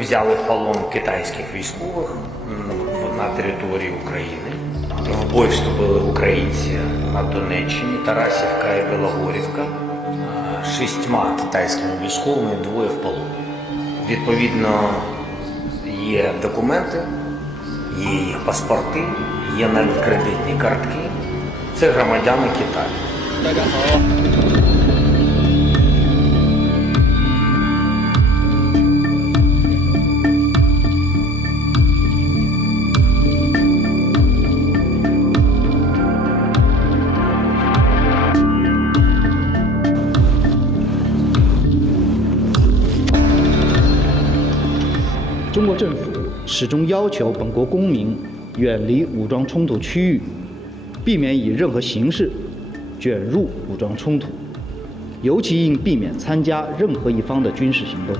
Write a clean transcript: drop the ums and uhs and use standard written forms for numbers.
взяли в полон китайських військових на території України. В бой вступили українці на Донеччині, Тарасівка і Білогорівка. 6 китайськими військовими, 2 в полоні. Відповідно, є документи, є їх паспорти, є навіть кредитні картки. Це громадяни Китаю.中国政府始终要求本国公民远离武装冲突区域，避免以任何形式卷入武装冲突，尤其应避免参加任何一方的军事行动。